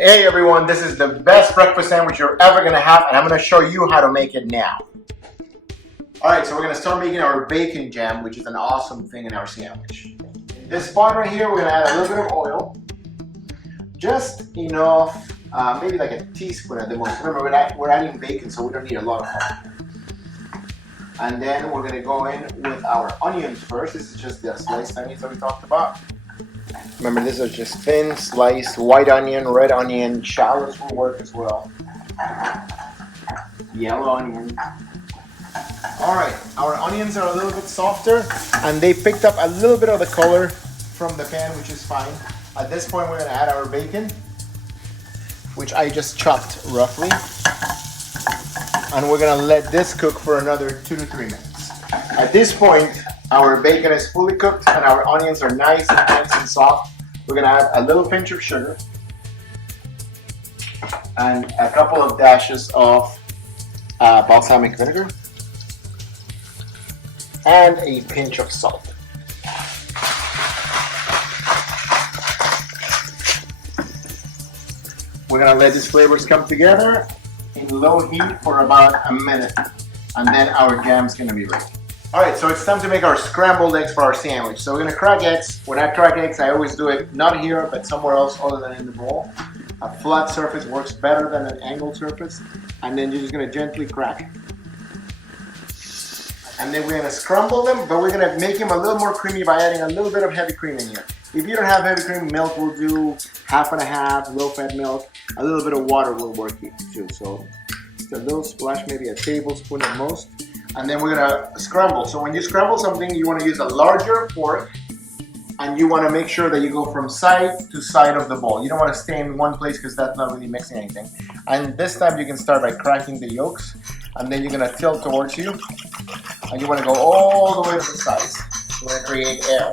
Hey everyone, this is the best breakfast sandwich you're ever gonna have, and I'm gonna show you how to make it now. Alright, so we're gonna start making our bacon jam, which is an awesome thing in our sandwich. In this pot right here, we're gonna add a little bit of oil. Just enough, maybe like a teaspoon at the most. Remember, we're adding bacon, so we don't need a lot of oil. And then we're gonna go in with our onions first. This is just the sliced onions that we talked about. Remember, these are just thin sliced white onion, red onion, shallots will work as well. Yellow onion. Alright, our onions are a little bit softer and they picked up a little bit of the color from the pan, which is fine. At this point, we're going to add our bacon, which I just chopped roughly. And we're going to let this cook for another 2 to 3 minutes. At this point, our bacon is fully cooked and our onions are nice and soft. We're going to add a little pinch of sugar and a couple of dashes of balsamic vinegar and a pinch of salt. We're going to let these flavors come together in low heat for about a minute, and then our jam is going to be ready. Alright, so it's time to make our scrambled eggs for our sandwich. So we're going to crack eggs. When I crack eggs, I always do it not here, but somewhere else other than in the bowl. A flat surface works better than an angled surface. And then you're just going to gently crack. And then we're going to scramble them, but we're going to make them a little more creamy by adding a little bit of heavy cream in here. If you don't have heavy cream, milk will do, half and a half, low-fat milk. A little bit of water will work too. So just a little splash, maybe a tablespoon at most. And then we're gonna scramble. So when you scramble something, you wanna use a larger fork, and you wanna make sure that you go from side to side of the bowl. You don't wanna stay in one place because that's not really mixing anything. And this time you can start by cracking the yolks, and then you're gonna tilt towards you, and you wanna go all the way to the sides. We're gonna create air.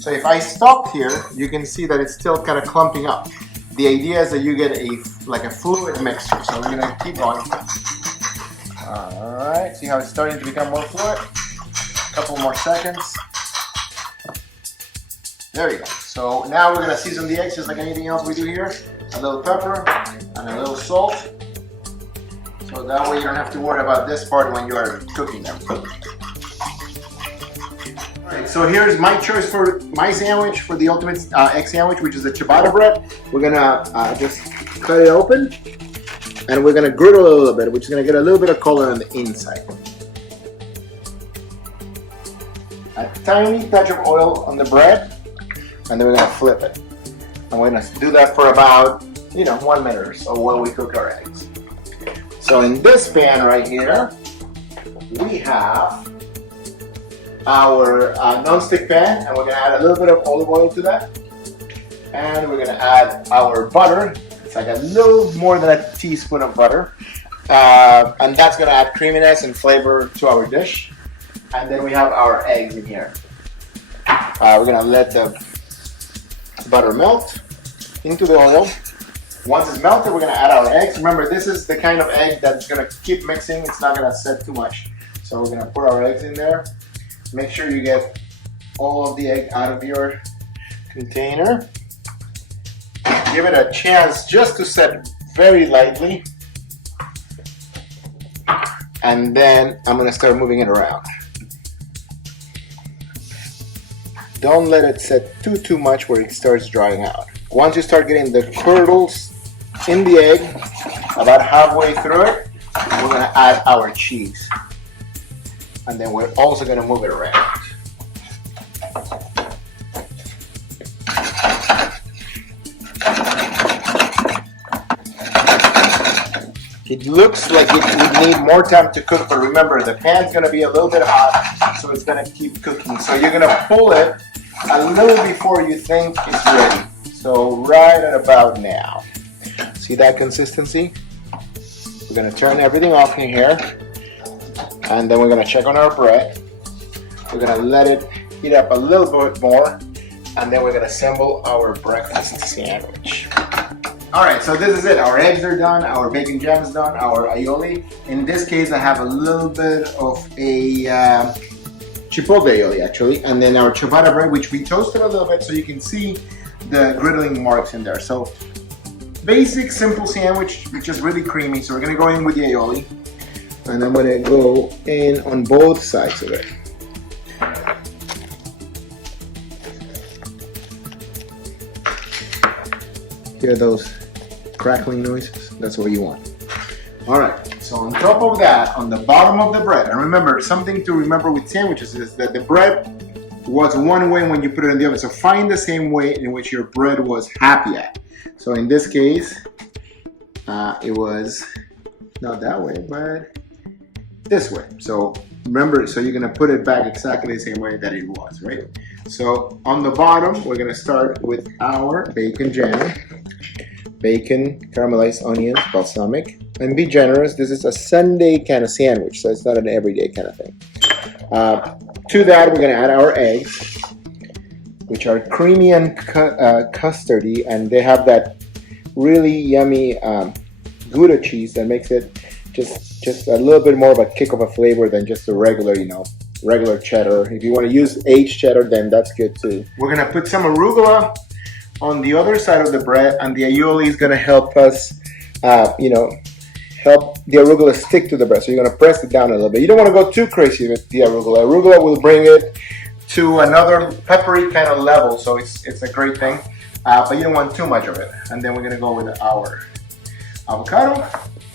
So if I stop here, you can see that it's still kind of clumping up. The idea is that you get like a fluid mixture. So we're gonna keep going. Alright, see how it's starting to become more fluid? A couple more seconds. There you go. So now we're going to season the eggs just like anything else we do here. A little pepper and a little salt. So that way you don't have to worry about this part when you are cooking them. Alright, so here's my choice for my sandwich, for the ultimate egg sandwich, which is the ciabatta bread. We're going to just cut it open. And we're going to griddle a little bit, which is going to get a little bit of color on the inside. A tiny touch of oil on the bread, and then we're going to flip it. And we're going to do that for about, 1 minute or so while we cook our eggs. So in this pan right here, we have our nonstick pan, and we're going to add a little bit of olive oil to that. And we're going to add our butter. Like a little more than a teaspoon of butter, and that's going to add creaminess and flavor to our dish. And then we have our eggs in here. We're going to let the butter melt into the oil. Once it's melted, we're going to add our eggs. Remember, this is the kind of egg that's going to keep mixing. It's not going to set too much. So we're going to put our eggs in there. Make sure you get all of the egg out of your container. Give it a chance just to set very lightly, and then I'm going to start moving it around. Don't let it set too much where it starts drying out. Once you start getting the curdles in the egg, about halfway through it, we're going to add our cheese, and then we're also going to move it around. It looks like it would need more time to cook, but remember, the pan's going to be a little bit hot, so it's going to keep cooking. So you're going to pull it a little before you think it's ready. So right at about now. See that consistency? We're going to turn everything off in here, and then we're going to check on our bread. We're going to let it heat up a little bit more, and then we're going to assemble our breakfast sandwich. Alright, so this is it. Our eggs are done, our bacon jam is done, our aioli. In this case, I have a little bit of a chipotle aioli actually, and then our ciabatta bread, which we toasted a little bit so you can see the griddling marks in there. So basic, simple sandwich, which is really creamy. So we're gonna go in with the aioli, and I'm gonna go in on both sides of it. Hear those crackling noises? That's what you want. All right, so on top of that, on the bottom of the bread, and remember, something to remember with sandwiches is that the bread was one way when you put it in the oven. So find the same way in which your bread was happy at. So in this case, it was not that way, but this way. So remember, so you're gonna put it back exactly the same way that it was, right? So on the bottom, we're gonna start with our bacon jam. Bacon, caramelized onions, balsamic, and be generous. This is a Sunday kind of sandwich, so it's not an everyday kind of thing. To that, we're gonna add our eggs, which are creamy and custardy, and they have that really yummy gouda cheese that makes it just a little bit more of a kick of a flavor than just a regular, regular cheddar. If you want to use aged cheddar, then that's good too. We're gonna put some arugula on the other side of the bread, and the aioli is gonna help us, help the arugula stick to the bread. So you're gonna press it down a little bit. You don't want to go too crazy with the arugula. Arugula will bring it to another peppery kind of level, so it's a great thing, but you don't want too much of it. And then we're gonna go with our avocado,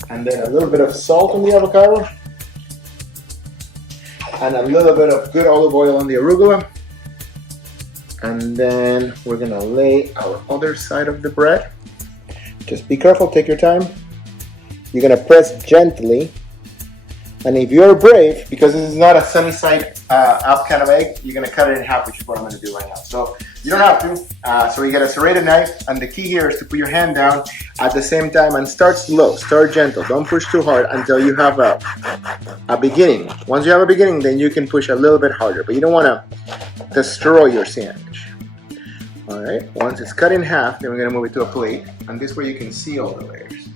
and then a little bit of salt on the avocado, and a little bit of good olive oil on the arugula. And then we're gonna lay our other side of the bread. Just be careful, take your time. You're gonna press gently. And if you're brave, because this is not a sunny side up kind of egg, you're gonna cut it in half, which is what I'm gonna do right now. So you don't have to. So you get a serrated knife, and the key here is to put your hand down at the same time and start slow, start gentle. Don't push too hard until you have a beginning. Once you have a beginning, then you can push a little bit harder, but you don't wanna destroy your sandwich. All right, once it's cut in half, then we're gonna move it to a plate, and this way you can see all the layers.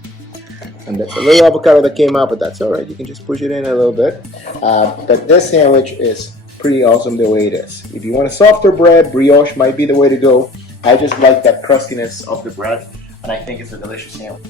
And that's a little avocado that came out, but that's all right. You can just push it in a little bit. But this sandwich is pretty awesome the way it is. If you want a softer bread, brioche might be the way to go. I just like that crustiness of the bread, and I think it's a delicious sandwich.